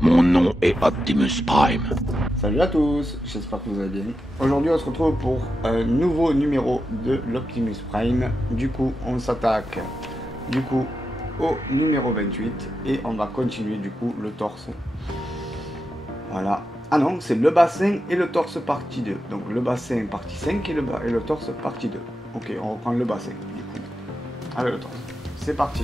Mon nom est Optimus Prime. Salut à tous, j'espère que vous allez bien. Aujourd'hui on se retrouve pour un nouveau numéro de l'Optimus Prime. Du coup on s'attaque au numéro 28 et on va continuer du coup le torse. Voilà. Ah non, c'est le bassin et le torse partie 2. Donc le bassin partie 5 et le torse partie 2. Ok, on reprend le bassin du coup. Allez, le torse. C'est parti.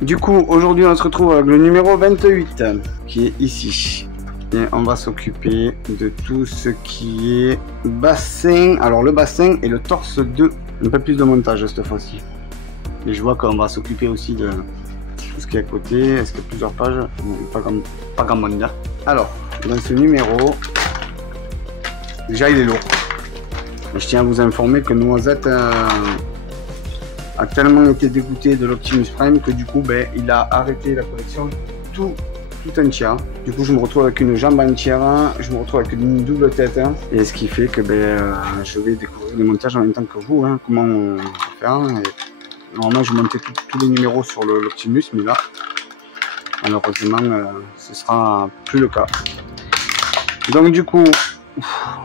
Du coup, aujourd'hui, on se retrouve avec le numéro 28 qui est ici. Et on va s'occuper de tout ce qui est bassin. Alors, le bassin et le torse 2. Un peu plus de montage cette fois-ci. Et je vois qu'on va s'occuper aussi de tout ce qui est à côté. Est-ce qu'il y a plusieurs pages? Pas grand monde. Alors, dans ce numéro, déjà, il est lourd. Je tiens à vous informer que Noisette a tellement été dégoûté de l'Optimus Prime que du coup il a arrêté la collection tout entière. Du coup je me retrouve avec une jambe entière, je me retrouve avec une double tête et ce qui fait que je vais découvrir les montages en même temps que vous, comment on va faire. Et normalement je montais tous les numéros sur l'Optimus, mais là malheureusement ce sera plus le cas. Donc du coup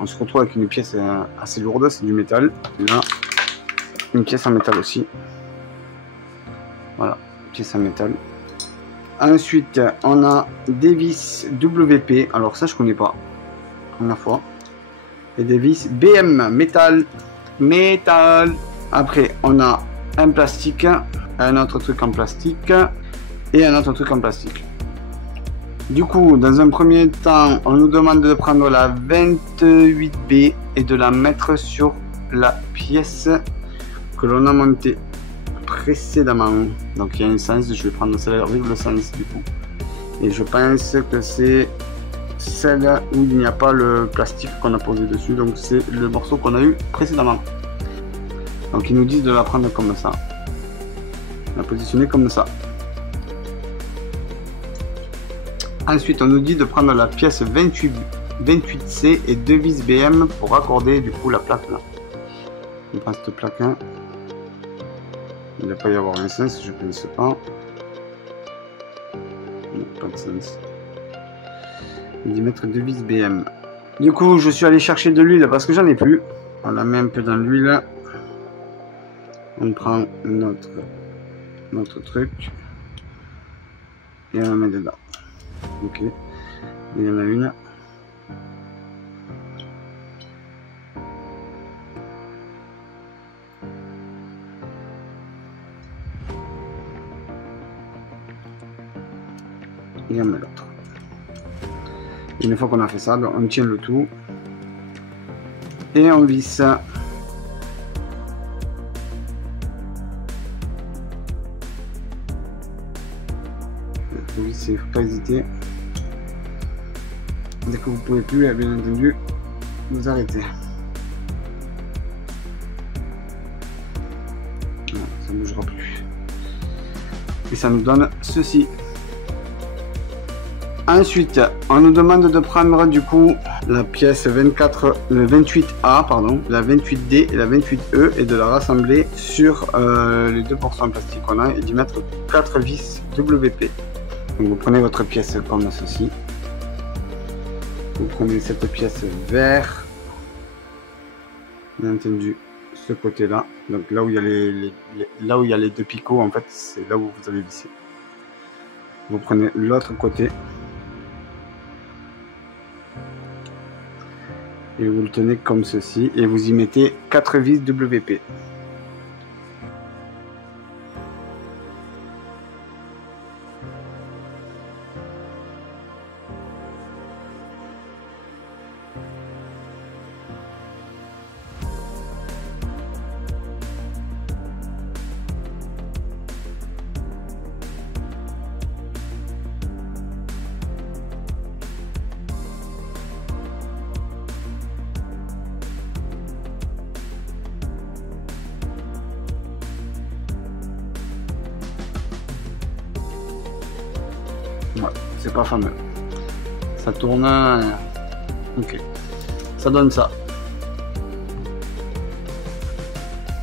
on se retrouve avec une pièce assez lourde, c'est du métal. Et là, une pièce en métal aussi. Voilà, pièce en métal. Ensuite, on a des vis WP. Alors ça, je connais pas. Première fois. Et des vis BM, métal. Après, on a un plastique, un autre truc en plastique et un autre truc en plastique. Du coup, dans un premier temps, on nous demande de prendre la 28B et de la mettre sur la pièce que l'on a montée précédemment. Donc il y a un sens, je vais prendre celle avec le sens du coup. Et je pense que c'est celle où il n'y a pas le plastique qu'on a posé dessus. Donc c'est le morceau qu'on a eu précédemment. Donc ils nous disent de la prendre comme ça. La positionner comme ça. Ensuite, on nous dit de prendre la pièce 28C et 2 vis BM pour accorder du coup la plaque là. On prend cette plaque. Il ne va pas y avoir un sens, je pense pas. Non, pas de sens. Il dit mettre 2 vis BM. Du coup, je suis allé chercher de l'huile parce que j'en ai plus. On la met un peu dans l'huile. On prend notre truc et on la met dedans. Ok, il y en a une. Et on met l'autre. Une fois qu'on a fait ça, on tient le tout et on visse. Il ne faut pas hésiter. Dès que vous ne pouvez plus, bien entendu, vous arrêtez. Non, ça ne bougera plus. Et ça nous donne ceci. Ensuite, on nous demande de prendre du coup la pièce 24, le 28A, pardon, la 28D et la 28E et de la rassembler sur les deux portions en plastique qu'on a et d'y mettre 4 vis WP. Donc vous prenez votre pièce comme ceci. Vous prenez cette pièce vert, bien entendu, ce côté-là. Donc là où il y a les deux picots, en fait, c'est là où vous avez vissé. Vous prenez l'autre côté et vous le tenez comme ceci et vous y mettez 4 vis WP. Ouais, c'est pas fameux. Ça tourne. Ok. Ça donne ça.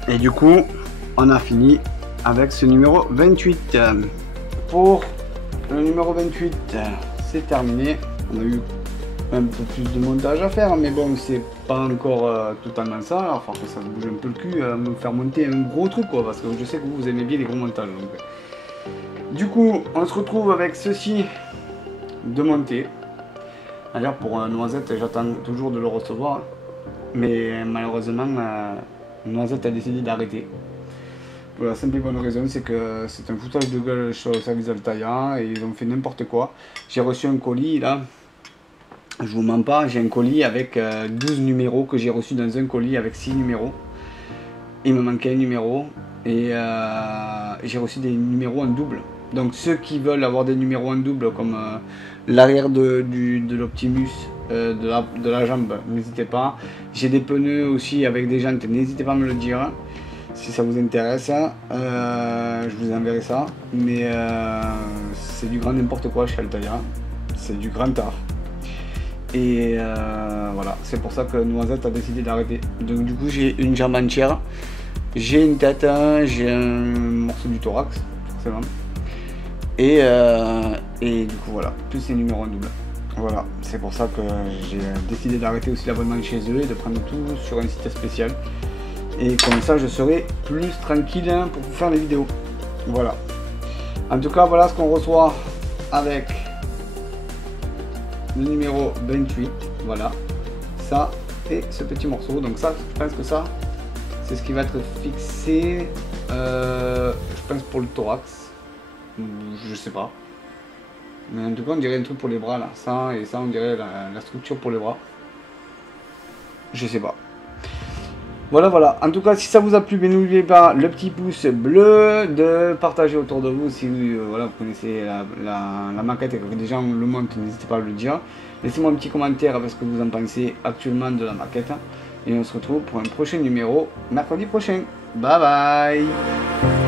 Et du coup, on a fini avec ce numéro 28. Pour le numéro 28, c'est terminé. On a eu un peu plus de montage à faire, mais bon, c'est pas encore totalement ça. Alors, enfin, ça me bouge un peu le cul à me faire monter un gros truc, quoi, parce que je sais que vous aimez bien les gros montages. Donc. Du coup, on se retrouve avec ceci de monter. D'ailleurs, pour un Noisette, j'attends toujours de le recevoir, mais malheureusement, Noisette a décidé d'arrêter. Pour la simple et bonne raison, c'est que c'est un foutage de gueule sur le service Altaïa et ils ont fait n'importe quoi. J'ai reçu un colis là, je vous mens pas, j'ai un colis avec 12 numéros que j'ai reçu dans un colis avec 6 numéros. Il me manquait un numéro et j'ai reçu des numéros en double. Donc ceux qui veulent avoir des numéros en double comme l'arrière de l'Optimus, de la jambe, n'hésitez pas. J'ai des pneus aussi avec des jantes, n'hésitez pas à me le dire. Si ça vous intéresse, je vous enverrai ça. Mais c'est du grand n'importe quoi chez Altaïa. C'est du grand art. Et voilà, c'est pour ça que Noisette a décidé d'arrêter. Donc du coup j'ai une jambe entière. J'ai une tête, j'ai un morceau du thorax, forcément. Et du coup voilà, plus les numéros en double. Voilà, c'est pour ça que j'ai décidé d'arrêter aussi l'abonnement chez eux et de prendre tout sur un site spécial. Et comme ça je serai plus tranquille pour vous faire les vidéos. Voilà. En tout cas voilà ce qu'on reçoit avec le numéro 28. Voilà. Ça et ce petit morceau. Donc ça, je pense que ça, c'est ce qui va être fixé. Je pense pour le thorax. Je sais pas. Mais en tout cas on dirait un truc pour les bras là. Ça et ça on dirait la structure pour les bras. Je sais pas. Voilà, en tout cas si ça vous a plu, n'oubliez pas le petit pouce bleu, de partager autour de vous si voilà, vous connaissez la maquette et que des gens le montent, n'hésitez pas à le dire. Laissez-moi un petit commentaire avec ce que vous en pensez actuellement de la maquette. Et on se retrouve pour un prochain numéro mercredi prochain. Bye bye.